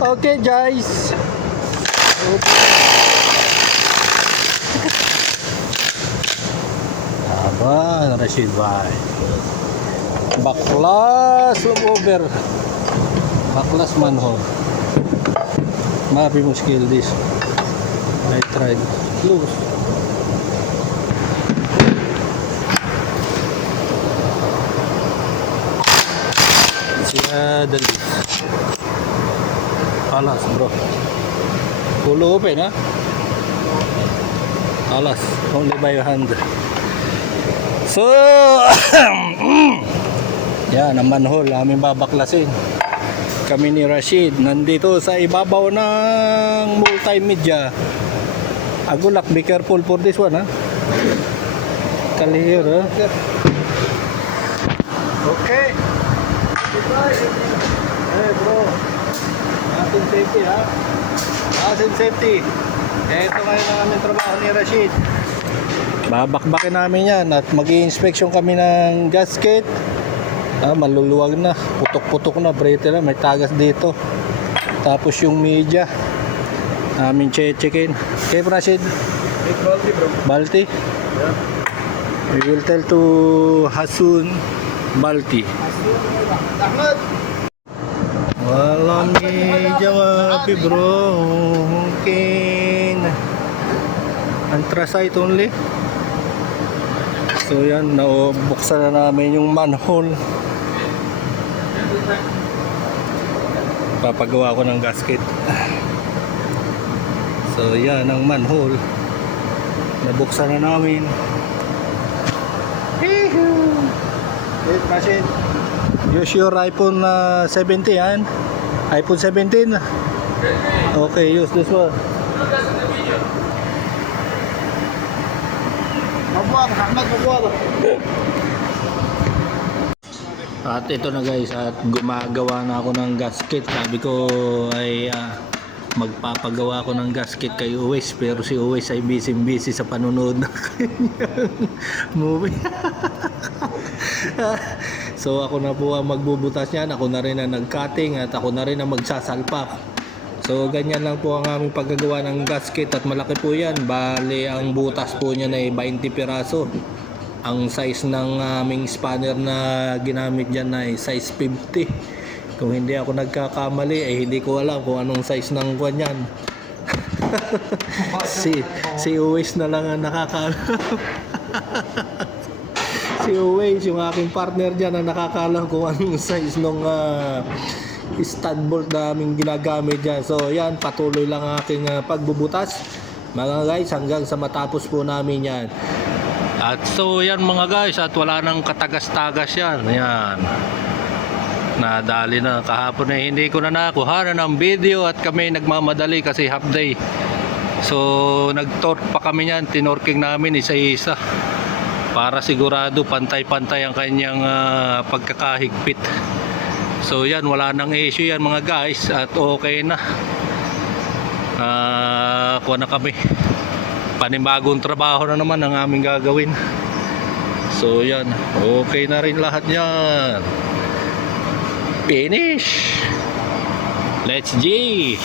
Okay guys. Aba, Rashid Bay. Baklas over. Baklas manhole. Mapi mo skill this. I tried. Close. Siya dali. Alas bro. Full open ha. Alas. Only by your hand. So yan ang manhole aming babaklasin. Kami ni Rashid nandito sa ibabaw ng multimedia. Agulak, be careful for this one ha. Clear ha. Okay. Hey bro. Asin safety ha. Asin safety. Ito ngayon ang aming trabaho ni Rashid. Babakbakin namin yan at mag-i-inspection kami ng gasket. Maluluwag na, putok-putok na, brete na, may tagas dito. Tapos yung media namin che-checkin. Okay Rashid? Balti bro. Balti? Yeah. We will tell to Hasun Balti. Ahmad. Walang media mapi bro. Okay. Anthracite only. So yan, buksan na namin yung manhole. Papagawa ko ng gasket. So yan ang manhole. Nabuksan na namin. Hey Rashid, use your iPhone 17 yan. iPhone 17. Okay, use this one. Mabuhat, Ahmad mabuhat. At ito na guys, at gumagawa na ako ng gasket. Sabi ko ay magpapagawa ako ng gasket kay Uwais, pero si Uwais ay busy sa panonood ng kanyang movie. So ako na po ang magbubutas niyan, ako na rin ang nag-cutting at ako na rin ang magsasalpak. So ganyan lang po ang aming paggagawa ng gasket at malaki po yan. Bale ang butas po niya ay 20 piraso. Ang size ng aming spanner na ginamit dyan ay size 50. Kung hindi ako nagkakamali ay hindi ko alam kung anong size ng kwan yan. si Uwais na lang ang nakakaalam. Si Uwais, yung aking partner dyan, ang nakakaalam kung anong size ng stud bolt na aming ginagamit dyan. So yan, patuloy lang ang aking pagbubutas mga guys hanggang sa matapos po namin yan. At so yan mga guys, at wala nang katagas-tagas yan. Yan, nadali na kahapon na hindi ko na nakuha ng video at kami nagmamadali kasi half day. So nag-torque pa kami yan, tinorking namin isa-isa para sigurado pantay-pantay ang kanyang pagkakahigpit. So yan, wala nang issue yan mga guys at okay na. Kuha na kami, panibagong trabaho na naman ang aming gagawin. So yan, okay na rin lahat yan. Finish. Let's G.